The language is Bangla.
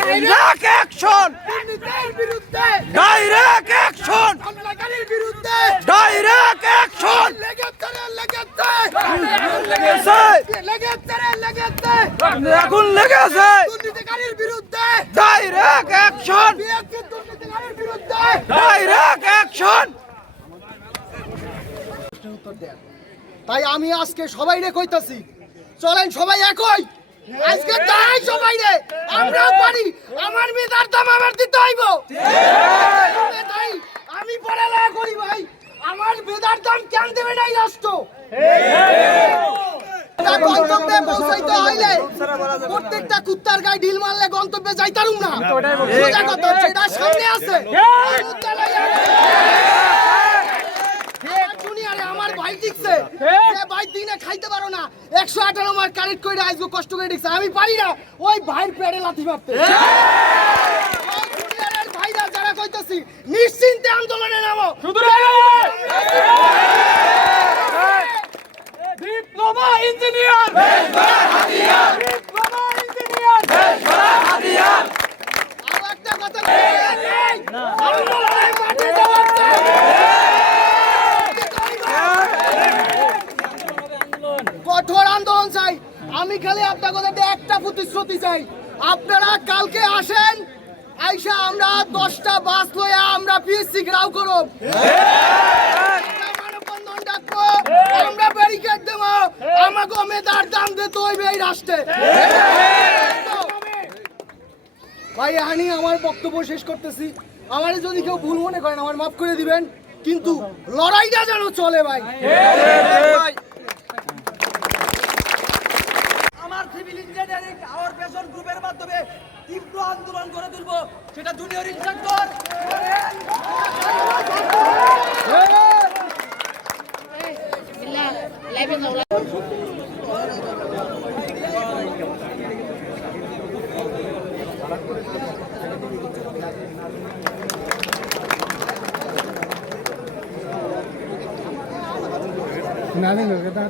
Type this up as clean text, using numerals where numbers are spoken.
ডাইরেক্ট অ্যাকশন দুর্নীতির বিরুদ্ধে ডাইরেক্ট অ্যাকশন হামলাকারীর বিরুদ্ধে ডাইরেক্ট অ্যাকশন লেগেছে আগুন লেগেছে দুর্নীতিকারীর বিরুদ্ধে ডাইরেক্ট অ্যাকশন বিএনপির দুর্নীতিকারীর বিরুদ্ধে ডাইরেক্ট অ্যাকশন। তাই আমি আজকে সবাইরে কইতাছি, চলেন সবাই একই আজকে তাই সবাই রে আমরাও পারি, আমার মেয়ের দাম আমার দিতে হইব। তাই আমি পড়ালেখা করি ভাই, আমার বেদার দাম কেন দেবে নাই রাষ্ট্র? গন্তব্যে পৌঁছাইতে হইলে প্রত্যেকটা কুত্তার গায়ে ঢিল মারলে গন্তব্যে যাইতারুম না। সোজা কথা হচ্ছে, এটা সামনে আছে জুনিয়রে আমার ভাই দিচ্ছে যে ভাই দিনে খাইতে পারো না 118 মার্ক কারেক্ট করে আইজো কষ্ট করে দিচ্ছে, আমি পারি না ওই ভাইয়ের পেড়ে লাথি মারতে। ওই জুনিয়রের ভাইরা যারা কইতাছি নিশ্চিন্তে আন্দোলনে নামো। ডিপ্লোমা ইঞ্জিনিয়ার দেশগড়ার হাতিয়ার ডিপ্লোমা ইঞ্জিনিয়ার দেশগড়ার হাতিয়ার। আর একটা কথা আন্দোলনের মাঠে যাওয়ার চাই। কঠোর আন্দোলন চাই। আমি খালি আপনার কথা একটা প্রতিশ্রুতি চাই, আপনারা কালকে আসেন, আইসা আমরা 10টা বাস লইয়া আমরা পিএসসি ঘেরাও করব, মানববন্ধন ডাকবো, আমরা ব্যারিকেড দেব, আমাকে মেধার দাম দিতে হইবে এই রাষ্ট্রে। ভাই আমি আমার বক্তব্য শেষ করতেছি, আমার যদি কেউ ভুল মনে করেন আমার মাফ করে দিবেন, কিন্তু লড়াইটা যেন চলে ভাই। আমার সিভিল ইঞ্জিনিয়ারিং আওয়ার পেশন গ্রুপের মাধ্যমে তীব্র আন্দোলন করে তুলব, সেটা junior instructor Nadie lo que está